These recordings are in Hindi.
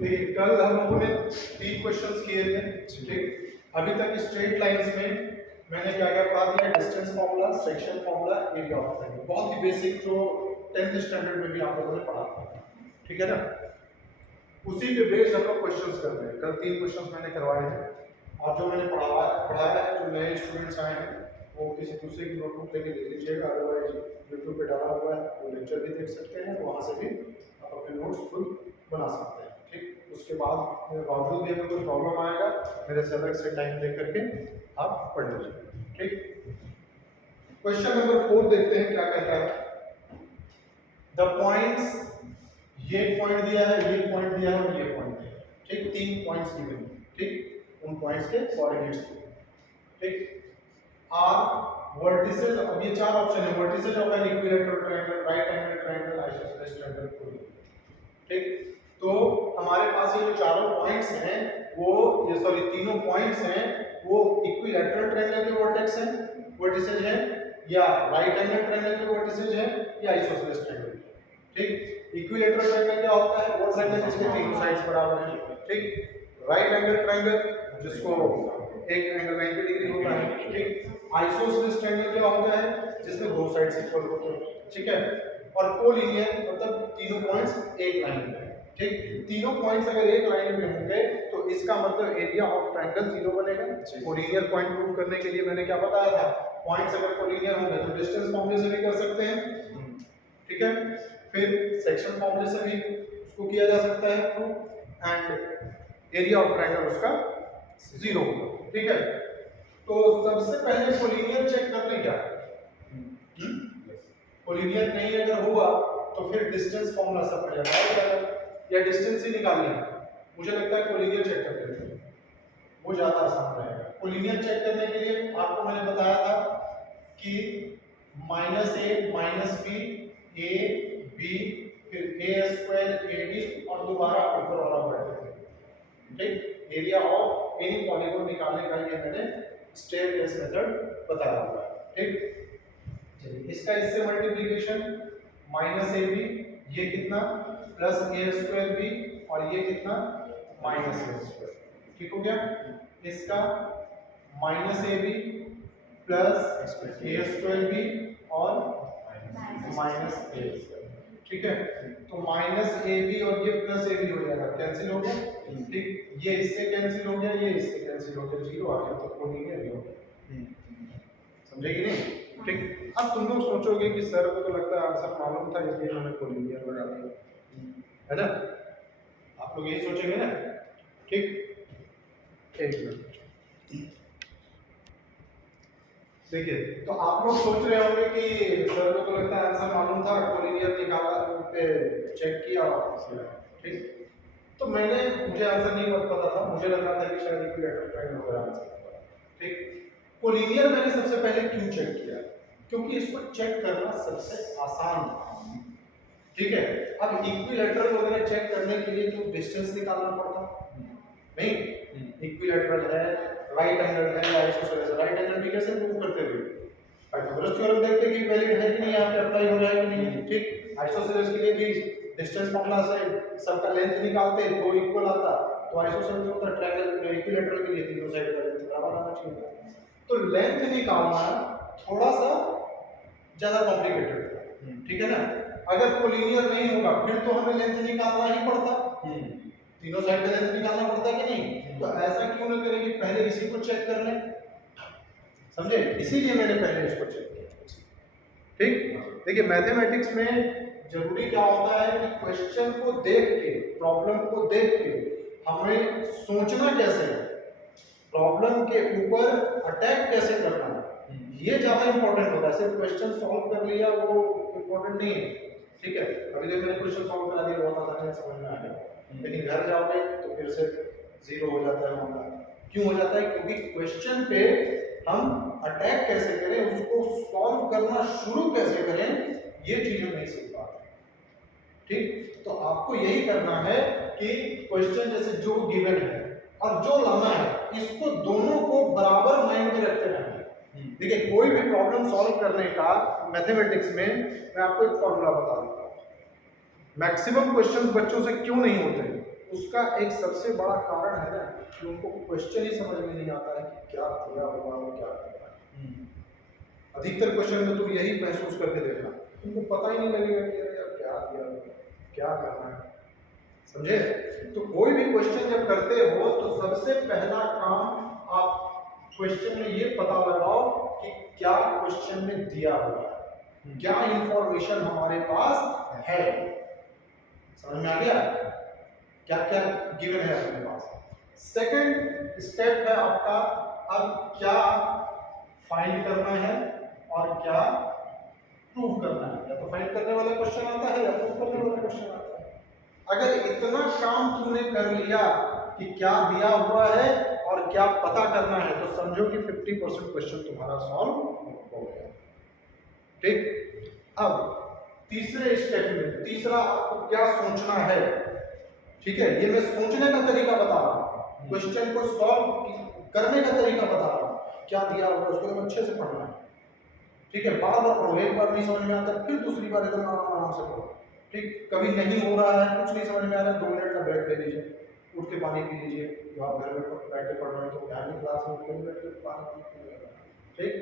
देखिए कल हम लोगों ने 3 क्वेश्चंस किए थे, ठीक। अभी तक स्ट्रेट लाइंस में मैंने क्या क्या पढ़ा दिया, distance formula, section formula, area of triangle, बहुत ही बेसिक जो 10th स्टैंडर्ड में भी आप लोगों ने पढ़ा था, ठीक है ना। उसी पे बेस्ड हम लोग क्वेश्चंस कर रहे हैं। कल 3 क्वेश्चंस मैंने करवाए हैं और जो मैंने पढ़ाया है, जो नए स्टूडेंट्स आए हैं वो किसी दूसरे की नोटबुक लेके लिख लीजिएगा, अदरवाइज यूट्यूब पे डाला हुआ है, वो लेक्चर भी देख सकते हैं, वहाँ से भी आप अपने नोट्स खुद बना सकते हैं, ठीक। उसके बाद बावजूद भी अगर कोई प्रॉब्लम आएगा मेरे से अलग से टाइम दे करके आप पढ़ लीजिए, ठीक। क्वेश्चन नंबर 4 देखते हैं क्या कहता है। द पॉइंट्स, ये पॉइंट दिया है, ये पॉइंट दिया है और ये पॉइंट दिया है, ठीक। 3 पॉइंट्स गिवन हैं, ठीक। उन पॉइंट्स के कोऑर्डिनेट्स, ठीक। आर वर्टिसेस, अब ये 4 ऑप्शन है, vertices of an equilateral triangle, right angle triangle, isosceles triangle, ठीक। तो हमारे पास ये जो चारों पॉइंट्स हैं वो, ये सॉरी तीनों पॉइंट्स हैं वो इक्विलैटरल ट्रायंगल के वर्टेक्स हैं, वर्टिसेस हैं, या राइट एंगल ट्रायंगल के वर्टिसेस हैं, या आइसोसेलेस ट्रायंगल, ठीक। इक्विलैटरल ट्रायंगल क्या होता है, वो ट्रायंगल जिसके तीनों साइड्स बराबर हैं, ठीक। राइट एंगल ट्रायंगल जिसको एक एंगल 90 डिग्री होता है, ठीक। आइसोसेलेस ट्रायंगल क्या होता है, जिसमें दो साइड्स इक्वल होते हैं, ठीक है। और कोलिनियर मतलब तीनों पॉइंट्स एक लाइन पे, ठीक। तीनों पॉइंट्स अगर एक लाइन में होंगे तो इसका मतलब एरिया ऑफ ट्रायंगल 0 बनेगा। कोलिनियर पॉइंट प्रूव करने के लिए मैंने क्या बताया था, पॉइंट्स अगर कोलिनियर होंगे तो डिस्टेंस फॉर्मूले से भी कर सकते हैं, ठीक है। फिर सेक्शन फॉर्मूले से भी उसको किया जा सकता है prove, and area of triangle उसका 0 होगा, ठीक है। तो सबसे पहले कोलिनियर चेक कर लें क्या, कोलिनियर नहीं अगर हुआ तो फिर डिस्टेंस फॉर्मूला सब पहले लगाया जाएगा, या डिस्टेंस ही निकाल लें। मुझे लगता है कोलिनियर चेक कर लेते हैं, वो ज्यादा आसान रहेगा। कोलिनियर चेक करने के लिए आपको मैंने बताया था कि -a -b a b फिर a² ad और दोबारा ऊपर वाला वर्टेक्स, ठीक। एरिया ऑफ एनी पॉलीगॉन निकालने का ये मैंने स्टेयरकेस मेथड बताया हुआ है, ठीक। चलिए इसका इससे मल्टीप्लिकेशन -ab, ये कितना +a² और ये कितना -a², ठीक हो गया। इसका -ab +a² और -a², ठीक है। तो -ab और ये +ab हो जाएगा, कैंसिल हो गया, ठीक। ये इससे कैंसिल हो गया, ये इससे कैंसिल हो गया, 0 आ गया, तो कोलिनियर हो गया, समझे कि नहीं, ठीक। अब तुम लोग सोचोगे कि सर को तो लगता है आंसर मालूम था इसलिए उन्होंने कोलिनियर लगा दिया, है ना। आप लोग यही सोचेंगे ना, ठीक। एक मिनट देखिए, तो आप लोग सोच रहे होंगे कि सर को तो लगता है आंसर मालूम था, कोलिनियर निकाला, पे चेक किया और ठीक। तो मुझे आंसर नहीं पता था, मुझे लगा था कि शायद इक्विलैटरल ट्रायंगल होगा आंसर, ठीक। कोलिनियर मैंने सबसे पहले क्यों चेक किया, क्योंकि इसको चेक करना सबसे आसान था, ठीक है। अब इक्विलैटरल वगैरह चेक करने के लिए तो डिस्टेंस निकालना पड़ता नहीं, इक्विलैटरल है, राइट एंगल है, आइसोसेलेस, राइट एंगल भी कैसे प्रूव करते थे, पाइथागोरस थ्योरम देखते कि वैलिड है कि नहीं, यहाँ पे अप्लाई हो रहा है कि नहीं, ठीक। आइसोसेलेस के लिए भी डिस्टेंस फॉर्मूला से सबका लेंथ निकालते तो इक्वल आता, तो आइसोसेलेस होता ट्रायंगल, इक्विलैटरल के लिए तीनों साइड का लेंथ बराबर आना चाहिए। तो लेंथ निकालना थोड़ा सा ज्यादा कॉम्प्लिकेटेड है, ठीक है ना। अगर कोलिनियर नहीं होगा फिर तो हमें लेंथ निकालना ही पड़ता, तीनों साइड का लेंथ निकालना पड़ता कि नहीं। तो ऐसा क्यों ना करें कि पहले इसी को चेक कर लें, समझे, इसीलिए मैंने पहले इसको चेक किया, ठीक। देखिए मैथमेटिक्स में जरूरी क्या होता है कि क्वेश्चन को देख के, प्रॉब्लम को देख के हमें सोचना कैसे है, प्रॉब्लम के ऊपर अटैक कैसे करना है, ये ज्यादा इंपॉर्टेंट होता है। सिर्फ क्वेश्चन सॉल्व कर लिया वो इंपॉर्टेंट नहीं है, ठीक है। अभी तक मैंने क्वेश्चन सॉल्व करा दिया, बहुत आसानी से समझ में आ गया, लेकिन घर जाओगे तो फिर से 0 हो जाता है मामला। क्यों हो जाता है, क्योंकि क्वेश्चन पे हम अटैक कैसे करें, उसको सॉल्व करना शुरू कैसे करें, ये चीज हम नहीं सीख पाते, ठीक। तो आपको यही करना है कि क्वेश्चन जैसे जो गिवन है और जो लाना है, इसको दोनों को बराबर माइंड में रखते रहना है। देखिए कोई भी प्रॉब्लम सॉल्व करने का मैथमेटिक्स में, मैं आपको एक फॉर्मूला बता देता हूँ। मैक्सिमम क्वेश्चंस बच्चों से क्यों नहीं होते, उसका एक सबसे बड़ा कारण है ना कि उनको क्वेश्चन ही समझ में नहीं आता है कि क्या दिया हुआ और क्या करना है। अधिकतर क्वेश्चन में तुम यही महसूस करके देखना, तुमको पता ही नहीं लगेगा कि अरे यार क्या दिया हुआ है, क्या करना है। समझे? तो कोई भी क्वेश्चन जब करते हो तो सबसे पहला काम आप क्वेश्चन में ये पता लगाओ कि क्या क्वेश्चन में दिया हुआ है, क्या इंफॉर्मेशन हमारे पास है। समझ में आ गया क्या क्या गिवन है अपने पास। सेकंड स्टेप है आपका अब क्या फाइंड करना है और क्या प्रूव करना है। या तो फाइंड करने वाला क्वेश्चन आता है या प्रूव करने वाला क्वेश्चन आता है। अगर इतना काम तुमने कर लिया कि क्या दिया हुआ है और क्या पता करना है तो समझो कि 50% क्वेश्चन तुम्हारा सॉल्व हो गया। ठीक, अब तीसरे स्टेप में तीसरा आपको क्या सोचना है। ठीक है, ये मैं सोचने का तरीका बता रहा हूं, क्वेश्चन को सॉल्व करने का तरीका बता रहा हूं। क्या दिया हुआ है उसको एकदम अच्छे से पढ़ना है। ठीक है, बार बार पढ़ो, एक बार नहीं समझ में आता फिर दूसरी बार एकदम आराम से पढ़ो। ठीक, कभी नहीं हो रहा है, कुछ नहीं समझ में आ रहा है, 2 मिनट का ब्रेक ले लीजिए, उठ के पानी पी लीजिए। जो आप घर में बैठ के पढ़ रहे हैं तो ध्यान की क्लास में उठ के बैठ के पानी पी लीजिए। ठीक,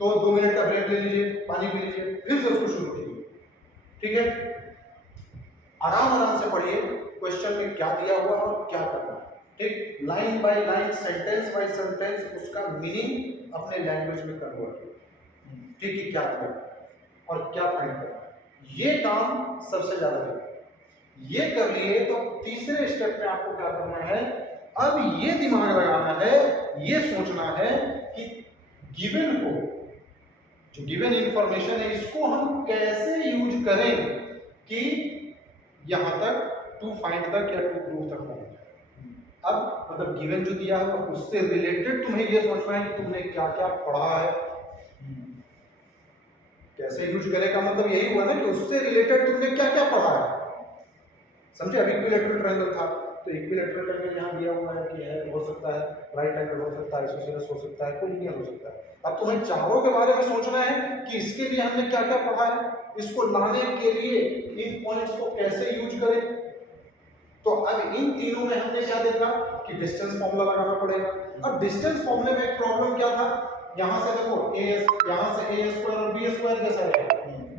तो 2 मिनट का ब्रेक ले लीजिए, पानी पी लीजिए, फिर से उसको शुरू कीजिए। ठीक है, आराम आराम से पढ़िए क्वेश्चन में क्या दिया हुआ है और क्या करना है। ठीक, line by line, sentence by sentence उसका मीनिंग अपने लैंग्वेज में कन्वर्ट कीजिए। ठीक है, क्या करना और क्या फाइंड करना है, ये काम सबसे ज्यादा जरूरी है। ये कर लिए तो तीसरे स्टेप में आपको क्या करना है, अब ये दिमाग लगाना है, ये सोचना है कि गिवन को, जो गिवन इंफॉर्मेशन है इसको हम कैसे यूज करें कि यहां तक टू फाइंड तक या टू प्रूव तक पहुंच जाए। अब मतलब गिवन जो दिया है उससे रिलेटेड तुम्हें ये सोचना है कि तुमने क्या क्या पढ़ा है, कैसे यूज करेगा। मतलब यही हुआ ना कि उससे रिलेटेड तुमने क्या क्या पढ़ा है। समझे? अभी इक्विलैटरल ट्रायंगल था तो इक्विलैटरल ट्रायंगल यहाँ दिया हुआ है कि है, हो सकता है राइट एंगल हो सकता है, आइसोसेलेस हो सकता है, कोलिनियर हो सकता है। अब तुम्हें चारों के बारे में सोचना है कि इसके लिए हमने क्या क्या पढ़ा है, इसको लाने के लिए इन पॉइंट्स को कैसे यूज करें। तो अब इन तीनों में हमने क्या देखा कि डिस्टेंस फॉर्मूला लगाना पड़ेगा। अब डिस्टेंस फॉर्मूले में एक प्रॉब्लम क्या था, यहां से देखो यहां से a स्क्वायर और b स्क्वायर जैसा है,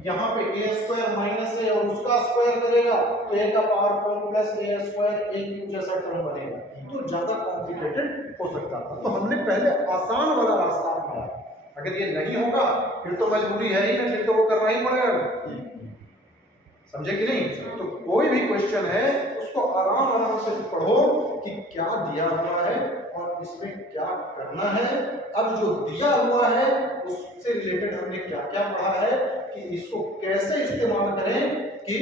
यहाँ पे a स्क्वायर माइनस a और उसका स्क्वायर करेगा तो a का power 4 plus a square a cube जैसा टर्म बनेगा, तो ज्यादा कॉम्प्लिकेटेड हो सकता था। तो हमने पहले आसान वाला रास्ता अपनाया। अगर ये नहीं होगा फिर तो मजबूरी है ही ना, फिर तो वो करना ही पड़ेगा। समझे कि नहीं? तो कोई भी क्वेश्चन है उसको आराम आराम से पढ़ो कि क्या दिया हुआ है और इसमें क्या करना है। अब जो दिया हुआ है उससे रिलेटेड हमने क्या क्या पढ़ा है कि इसको कैसे इस्तेमाल करें कि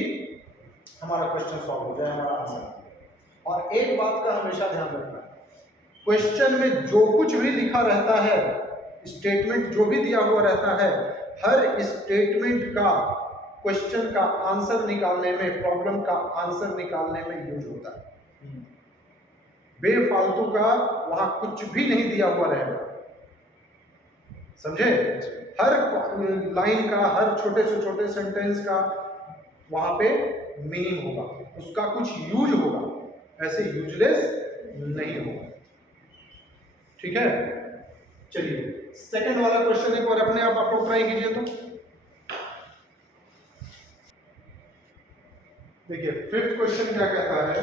हमारा क्वेश्चन सॉल्व हो जाए, हमारा आंसर। और एक बात का हमेशा ध्यान रखना, क्वेश्चन में जो कुछ भी लिखा रहता है, स्टेटमेंट जो भी दिया हुआ रहता है, हर स्टेटमेंट का क्वेश्चन का आंसर निकालने में, प्रॉब्लम का आंसर निकालने में यूज होता है। बेफालतू का वहां कुछ भी नहीं दिया हुआ रहेगा। समझे? हर लाइन का, हर छोटे से छोटे सेंटेंस का वहां पे मीनिंग होगा, उसका कुछ यूज होगा, ऐसे यूजलेस नहीं होगा। ठीक है, चलिए सेकंड वाला क्वेश्चन एक बार अपने आप लोग ट्राई कीजिए। तो देखिए फिफ्थ क्वेश्चन क्या कहता है,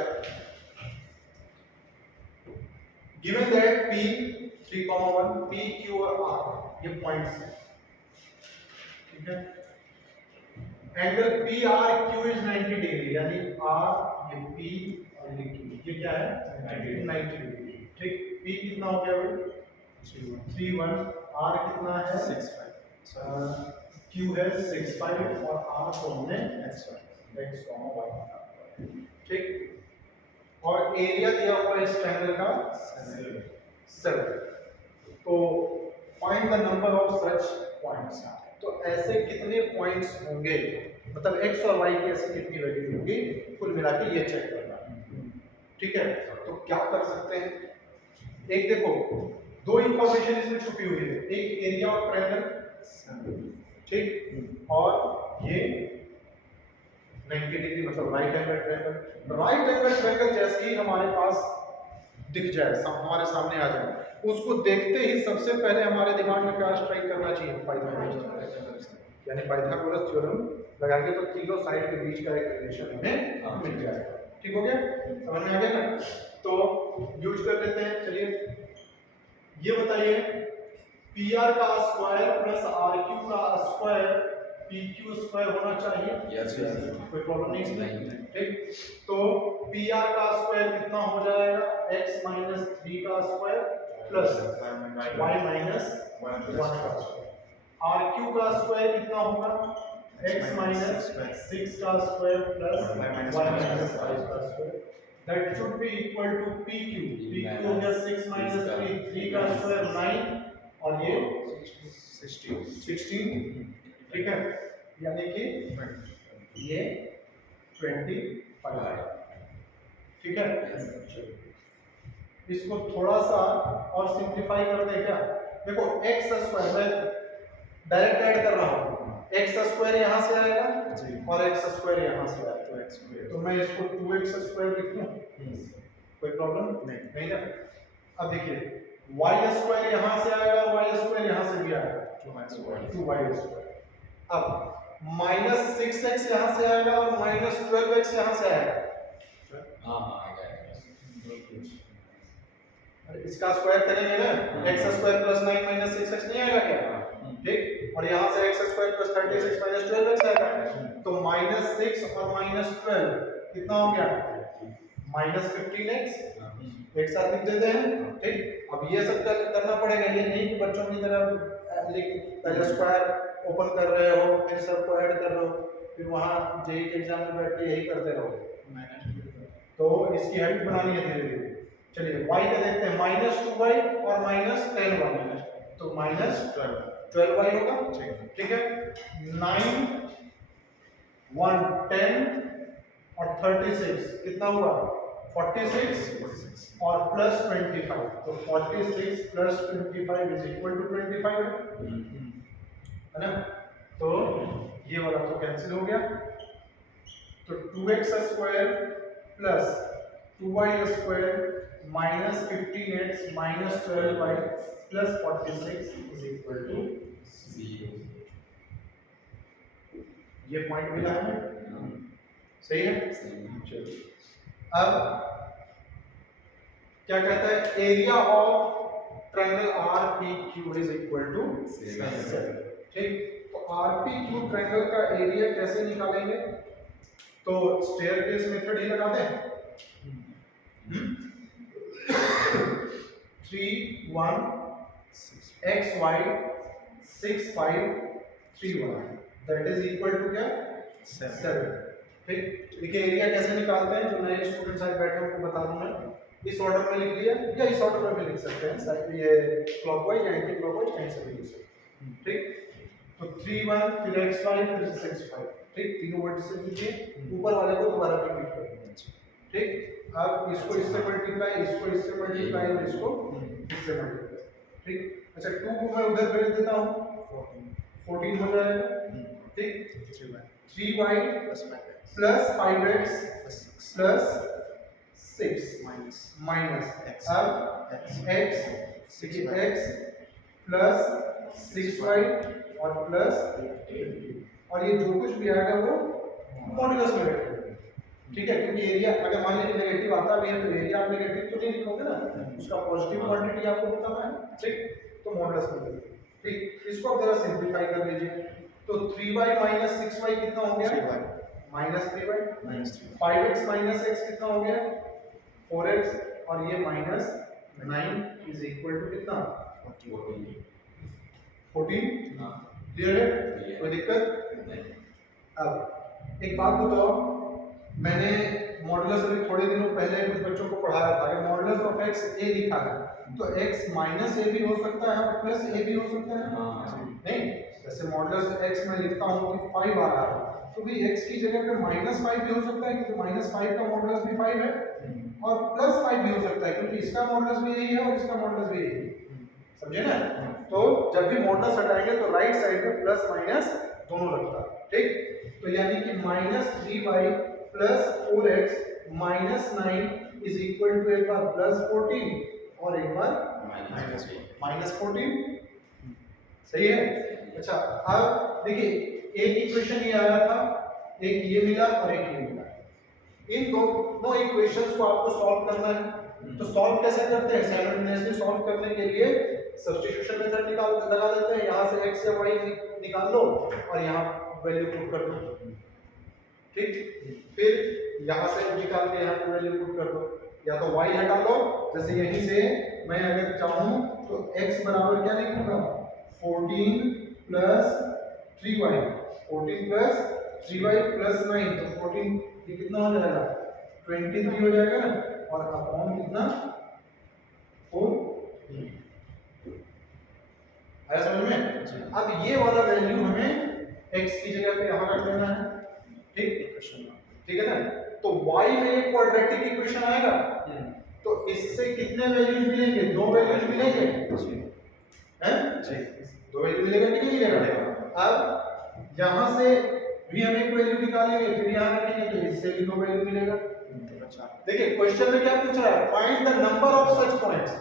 given that P 3,1 P Q और R ये पॉइंट्स हैं। ठीक है, angle P R Q is 90 degree, यानी R ये P और ये Q, ये क्या है 90 डिग्री। ठीक, P कितना हो गया भाई 3,1, R कितना है 6,5, Q है 6,5 और R को हमने x, y। ठीक, और एरिया दिया हुआ है इस ट्रायंगल का 7। तो find the number of such points. तो ऐसे कितने पॉइंट्स होंगे, मतलब x और y की ऐसी कितनी वैल्यू होगी, कुल मिला के ये चेक करना। ठीक है, तो क्या कर सकते हैं, एक देखो दो इंफॉर्मेशन इसमें छुपी हुई है, एक एरिया ऑफ ट्रायंगल, ठीक, और ये 90 डिग्री मतलब right angle triangle. Right angle triangle जैसे ही हमारे पास दिख जाए, हमारे सामने आ जाए, उसको देखते ही सबसे पहले हमारे दिमाग में क्या स्ट्राइक करना चाहिए? पाइथागोरस, यानी पाइथागोरस थ्योरम लगाएंगे तो तीनों साइड के बीच का एक रिलेशन हमें मिल जाएगा। ठीक हो गया, समझ में आ गया ना? तो यूज कर लेते हैं। चलिए ये बताइए, पी आर का स्क्वायर प्लस आर क्यू का स्क्वायर पी क्यू स्क्वायर होना चाहिए? यस कोई प्रॉब्लम नहीं नहीं। है, ठीक? तो पी आर का स्क्वायर कितना हो जाएगा? x माइनस 3 का स्क्वायर प्लस y माइनस 1 का स्क्वायर। आर क्यू का स्क्वायर कितना होगा? x माइनस 6 का स्क्वायर प्लस y माइनस 5 का square. That should be equal to P Q. P Q हो गया 6 माइनस 3 का स्क्वायर 9 और ये 16, ठीक है, यानी कि ये 25, ठीक है। इसको थोड़ा सा और सिंप्लीफाई कर दे क्या? देखो एक्स स्क्वायर मैं डायरेक्ट ऐड कर रहा हूँ, एक्स स्क्वायर यहाँ से आएगा और एक्स स्क्वायर यहाँ से आएगा, तो मैं इसको 2x स्क्वायर लिख दूँ, कोई प्रॉब्लम नहीं ना? अब देखिए वाई स्क्वायर यहाँ से आएगा और वाई स्क्वायर यहाँ से भी आएगा, 2y स्क्वायर। अब माइनस 6x यहाँ से आएगा और माइनस 12x यहाँ से आएगा। इसका स्क्वायर करेंगे ना, x square plus 9 minus 6x नहीं आएगा क्या? ठीक, और यहाँ से x square plus 36 minus 12x आएगा, तो माइनस 6 और माइनस 12 कितना हो गया? Minus 15x। एक साथ लिख देते हैं, ठीक। अब ये सब करना पड़ेगा, ये नहीं कि बच्चों की तरह पहले स्क्वायर ओपन कर रहे हो फिर सबको ऐड कर रहे हो फिर वहाँ जेई के एग्जाम में बैठ के यही करते रहो, तो इसकी हैबिट बनानी है धीरे धीरे। चलिए y का देखते हैं, माइनस 2y और माइनस 10y, तो माइनस 12y होगा, ठीक है। 9 1 10 और 36 कितना हुआ? 46 और प्लस 25, तो 46 प्लस 25 इज इक्वल टू 25 है ना? तो ये वाला तो कैंसिल हो गया, तो 2x square plus 2y square minus 15x minus 12y plus 46 is equal to 0। ये पॉइंट मिला है, सही है? चलिए अब क्या कहता है? Area of triangle R P Q is equal to 7, ठीक। तो आर पी क्यू ट्रायंगल का एरिया कैसे निकालेंगे? तो स्टेयरकेस मेथड ही लगा दें। 3 1 x y 6 5 3 1 that is equal to क्या? 7, ठीक। देखिए एरिया कैसे निकालते हैं, जो नए स्टूडेंट्स आए बैठे उनको बता दूं मैं। इस ऑर्डर में लिख लिया या इस ऑर्डर में भी लिख सकते हैं, शायद ये क्लॉकवाइज या एंटी क्लॉकवाइज कहीं से भी लिख सकते हैं, ठीक। तो 3 1 फिर x 5 फिर 6 5, ठीक। तीनों वर्ड से लीजिए, ऊपर वाले को दोबारा रिपीट कर देंगे, ठीक। अब इसको इससे मल्टीप्लाई, इसको इससे मल्टीप्लाई और इसको इससे मल्टीप्लाई, ठीक। अच्छा 2 को मैं उधर भेज देता हूं, 14 हो जाएगा, ठीक। 3y plus 5x plus 6 minus अब x प्लस 6y और प्लस 50, और ये जो कुछ भी आएगा वो मॉडुलस में रखेंगे, ठीक है। क्योंकि एरिया अगर मान लीजिए नेगेटिव आता भी है तो एरिया आप नेगेटिव तो नहीं लिखोगे ना, उसका पॉजिटिव क्वांटिटी आपको बताना है, ठीक। तो मॉडुलस में रखेंगे, ठीक। इसको आप जरा सिंपलीफाई कर लीजिए, तो 3y माइनस 6y कितना हो गया? Minus 3y। 5x minus x कितना हो गया? 4x, और ये माइनस 9 इज इक्वल टू कितना? 14। क्लियर है, कोई दिक्कत? अब एक बात बताओ, मैंने मॉडुलस अभी थोड़े दिनों पहले कुछ बच्चों को पढ़ाया था कि मॉडुलस ऑफ x a लिखा है, तो x माइनस a भी हो सकता है और प्लस a भी हो सकता है, नहीं? जैसे मॉडुलस x में लिखता हूँ कि 5 आ रहा है, तो भी x की जगह पे -5 भी हो सकता है क्योंकि -5 का मॉडुलस भी 5 है, और +5 भी हो सकता है क्योंकि इसका मॉडुलस भी यही है और इसका मॉडुलस भी यही है, समझे ना? तो जब भी मॉडुलस हटाएंगे तो राइट साइड में प्लस माइनस दोनों लगता है, ठीक। तो यानी कि minus 3y plus 4x minus 9 is equal to एक बार प्लस 14 और एक बार माइनस 14। सही है। अच्छा अब देखिए एक इक्वेशन ये आया था, एक ये मिला और एक ये मिला। इन दोनों इक्वेशंस को आपको सॉल्व करना है। तो सॉल्व कैसे करते हैं? साइमल्टेनियसली सॉल्व करने के लिए सब्स्टिट्यूशन मेथड लगा देते हैं। यहाँ से x या y निकाल लो और यहाँ वैल्यू पुट कर दो, ठीक। फिर यहाँ से निकाल के यहाँ पे वैल्यू पुट कर दो, या तो y हटा लो। जैसे यहीं से मैं अगर चाहूँ तो x बराबर क्या लिखूंगा, 14 plus 3y, 14 plus 3y plus 9, तो 14 ये कितना हो जाएगा, 23 हो जाएगा ना, और अपॉन कितना 4। आया समझ में? अब ये वाला वैल्यू हमें x की जगह पे यहाँ रख देना है, ठीक है ना। तो y में एक क्वाड्रेटिक इक्वेशन आएगा, तो इससे कितने वैल्यूज मिलेंगे, 2 वैल्यूज मिलेंगे, हैं? दो वैल्यू मिलेगा कि नहीं मिलेगा। अब यहाँ से भी हम एक वैल्यू निकालेंगे, फिर यहाँ रखेंगे तो इससे भी 2 वैल्यू मिलेगा। देखिए क्वेश्चन में क्या पूछ रहा है, find the number of such points.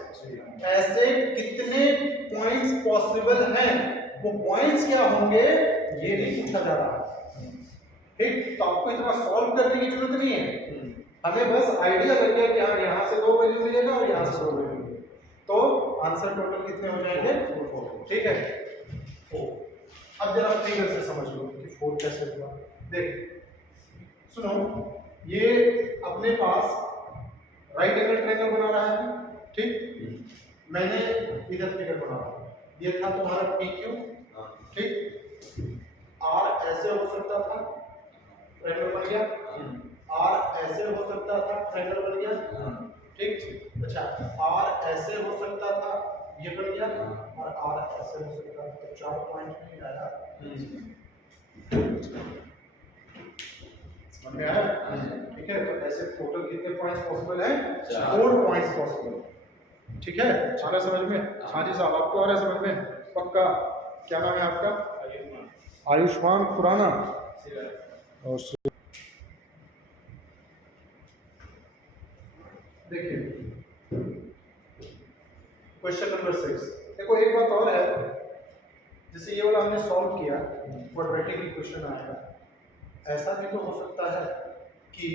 ऐसे कितने पॉइंट्स पॉसिबल हैं, वो पॉइंट्स क्या होंगे ये नहीं पूछा जा रहा, ठीक। तो आपको इतना सॉल्व करने की जरूरत नहीं है, हमें बस आइडिया लग गया कि हाँ यहाँ से 2 वैल्यू मिलेगा और यहाँ से 2 वैल्यू मिलेगा, तो आंसर टोटल कितने हो जाएंगे, 4, ठीक है 4। अब जरा फिगर से समझ लो कि 4 कैसे हुआ। देख सुनो, ये अपने पास राइट एंगल ट्रायंगल बना रहा है, ठीक। मैंने इधर फिगर बना रहा है, ये था तुम्हारा PQ, ठीक। R ऐसे हो सकता था, ट्रायंगल बन गया। R ऐसे हो सकता था, ट्रायंगल बन गया, ठीक। अच्छा R ऐसे हो सकता था, ये बन गया, और R ऐसे हो सकता था, तो 4 पॉइंट नहीं आया। समझ में आया? ठीक है। तो ऐसे टोटल कितने पॉइंट्स पॉसिबल है, 4 पॉइंट्स पॉसिबल, ठीक है। आ रहा समझ में? हाँ जी साहब, आपको आ रहा समझ में? पक्का? क्या नाम है आपका? आयुष्मान खुराना। और देखिए क्वेश्चन नंबर 6, देखो एक बात और है, जैसे ये वाला हमने सॉल्व किया, क्वाड्रेटिक इक्वेशन आएगा, ऐसा भी तो हो सकता है कि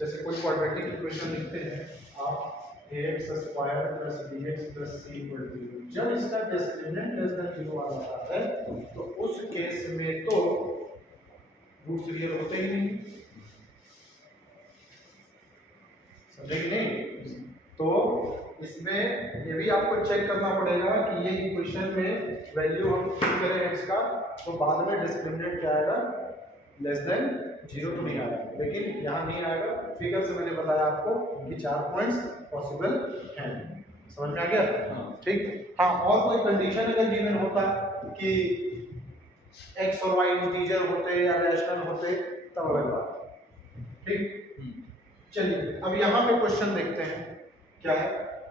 जैसे कोई क्वाड्रेटिक इक्वेशन लिखते हैं आप, ax square plus bx plus c equal to 0, जब इसका डिस्क्रिमिनेंट लेस देन 0 आ जाता है तो उस केस में तो रूट्स रियल होते ही नहीं, समझे कि नहीं। तो इसमें ये भी आपको चेक करना पड़ेगा कि ये इक्वेशन में वैल्यू हम पुट करें x का, तो बाद में डिस्क्रिमिनेंट क्या आएगा, लेस देन 0 तो नहीं आएगा, लेकिन यहाँ नहीं आएगा। फिगर से मैंने बताया आपको कि 4 पॉइंट्स पॉसिबल हैं, समझ में आ गया, ठीक। हाँ, और कोई कंडीशन अगर गिवन होता कि x और y इंटीजर होते या रैशनल होते तब अलग बात, ठीक। चलिए अब यहाँ पे क्वेश्चन देखते हैं क्या है,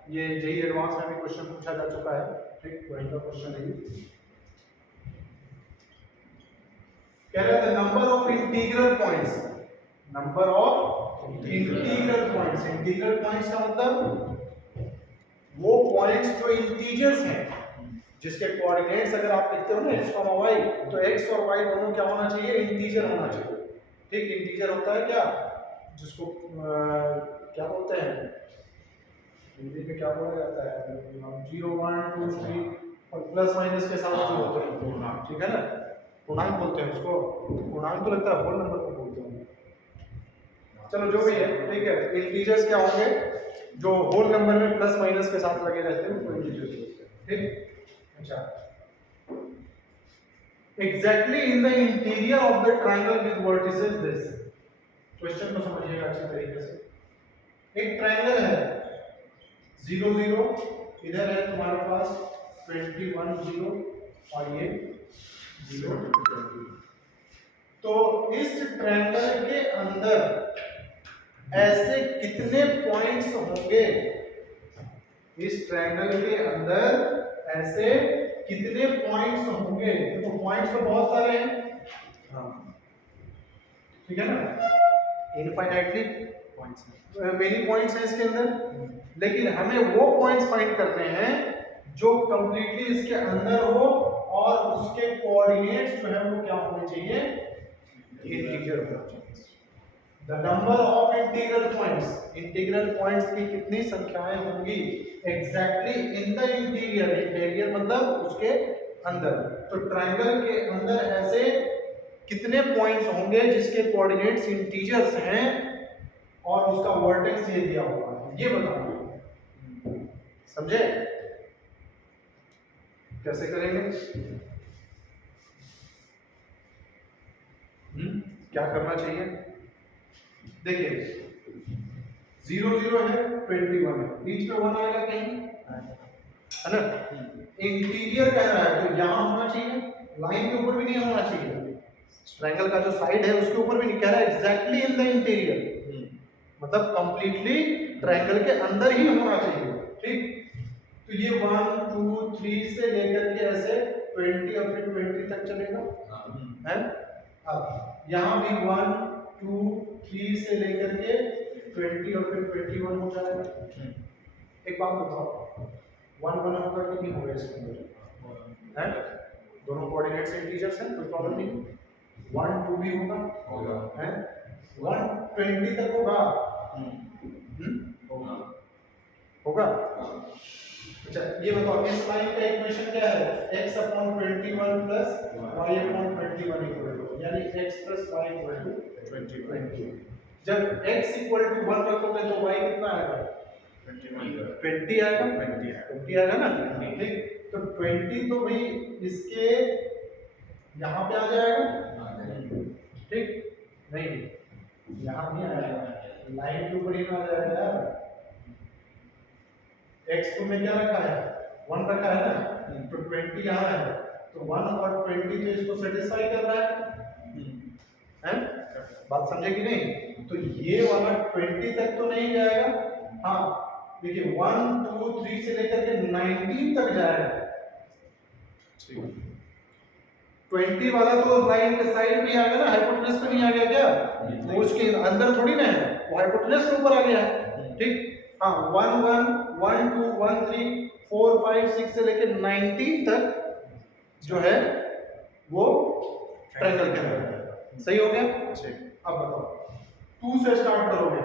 ये जेई एडवांस में भी क्वेश्चन पूछा जा चुका है, ठीक। वही का क्वेश्चन है ये, कह रहा है number of integral points, number of integral points. Integral points का मतलब वो पॉइंट्स जो इंटीजर्स हैं, जिसके कोऑर्डिनेट्स अगर आप लिखते हो ना x, y, तो x और y दोनों क्या होना चाहिए, इंटीजर होना चाहिए, ठीक। इंटीजर होता है क्या, जिसको क्या बोलते हैं हिंदी में, क्या बोला जाता है, 0 1 2 3 और प्लस माइनस के साथ जो होते हैं, ठीक है ना, पूर्णांक बोलते हैं उसको, पूर्णांक तो लगता है होल नंबर को बोलते हैं, चलो जो भी है, ठीक है। इंटीजर्स क्या होंगे, जो होल नंबर में प्लस माइनस के साथ लगे रहते हैं वो इंटीजर्स होते हैं, ठीक। अच्छा, exactly in the interior of the triangle with vertices this, question को समझिएगा अच्छी तरीके से। एक ट्रायंगल है 0 0, इधर है तुम्हारे पास 21 0 और ये 0 20। तो इस ट्रायंगल के अंदर ऐसे कितने पॉइंट्स होंगे, इस ट्रायंगल के अंदर ऐसे कितने पॉइंट्स होंगे, तो पॉइंट्स तो बहुत सारे हैं, हाँ ठीक है ना, इनफाइनाइटली मेनी पॉइंट्स हैं इसके अंदर, लेकिन हमें वो पॉइंट्स फाइंड करने हैं जो कंप्लीटली इसके अंदर हो और उसके कोऑर्डिनेट्स जो है वो क्या होने चाहिए, इंटीजर होना चाहिए। The number of integral points की कितनी संख्याएं होंगी एग्जैक्टली इन द इंटीरियर मतलब उसके अंदर। तो ट्रायंगल के अंदर ऐसे कितने पॉइंट्स होंगे जिसके कोऑर्डिनेट्स इंटीजर्स हैं और उसका वर्टेक्स ये दिया हुआ है, ये बताना है। समझे कैसे करेंगे? क्या करना चाहिए? देखिए 0 0 है, 21 है, बीच में 1 आएगा कहीं, है ना? इंटीरियर कह रहा है तो यहां होना चाहिए, लाइन के ऊपर भी नहीं होना चाहिए, ट्रायंगल का जो साइड है उसके ऊपर भी नहीं, कह रहा है एग्जैक्टली इन द इंटीरियर मतलब कंप्लीटली ट्रायंगल के अंदर ही होना चाहिए। ठीक, तो ये 1 2 3 से लेकर के ऐसे 20 और फिर 20 तक चलेगा, है? अब यहाँ भी 1 2 3 से लेकर के 20 और फिर 21 हो जाएगा। एक बात बताओ, 1 1 होगा कि नहीं होगा इसके अंदर, है? दोनों कोऑर्डिनेट्स इंटीजर्स हैं, कोई प्रॉब्लम नहीं। 1 2 भी होगा, है? 120 तक होगा, होगा। अच्छा ये बताओ इस लाइन का इक्वेशन क्या है, x upon 21 plus y upon 21 equal to, यानी x plus y equal to 20। जब x इक्वल टू 1 रखोगे तो y कितना आएगा, 20 आएगा, 20 आएगा ना। ठीक, तो 20 तो भाई इसके यहाँ पे आ जाएगा, ठीक? नहीं यहाँ नहीं आएगा, लाइन के ऊपर ही आ जाएगा यार। x को में क्या रखा है, 1 रखा है ना, तो 20 यहाँ है, तो 1 और 20 तो इसको सेटिस्फाई कर रहा है? बात समझे कि नहीं? तो ये वाला 20 तक तो नहीं जाएगा, हाँ देखिए 1 2 3 से लेकर के 19 तक जाएगा। 20 वाला तो लाइन के साइड भी आ गया ना, हाइपोटेनस पे नहीं आ गया क्या? वो उसके अंदर थोड़ी ना है, वो हाइपोटेनस के ऊपर आ गया है। ठीक, हाँ 1 1 1 2 1 3 4 5 6 से लेकर 19 तक जो है वो ट्रायंगल के अंदर है। सही हो गया? अब बताओ 2 से स्टार्ट करोगे,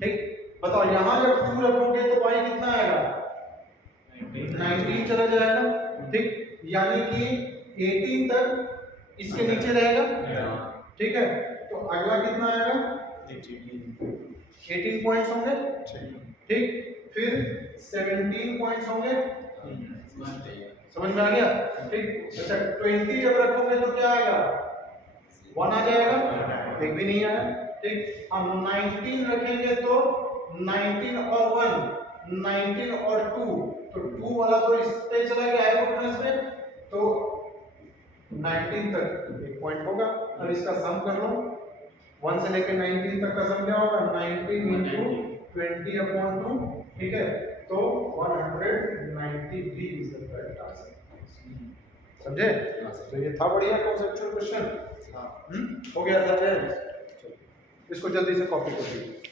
ठीक? बताओ यहाँ जब 2 रखोगे तो y कितना आएगा, 19 चला जाएगा। ठीक, यानी कि 18 तक इसके नीचे रहेगा। ठीक है, तो अगला कितना आएगा, 18 पॉइंट्स होंगे। ठीक, फिर 17 पॉइंट्स होंगे, समझ में आ गया? ठीक, अच्छा 20 जब रखोगे तो क्या आएगा, 1 आ जाएगा, एक भी नहीं आया। ठीक, हम 19 रखेंगे तो 19 और 1 19 और 2, तो 2 वाला तो इस पे चला गया हाइपोटेनस में, तो 19 तक एक पॉइंट होगा। अब इसका सम कर लो, 1 से लेकर 19 तक का सम क्या होगा, 19 into 20 upon 2, ठीक है? तो 193 इज द करेक्ट आंसर। समझे? तो ये था बढ़िया कॉन्सेप्चुअल क्वेश्चन। हो गया था? इसको जल्दी से कॉपी कर दीजिए।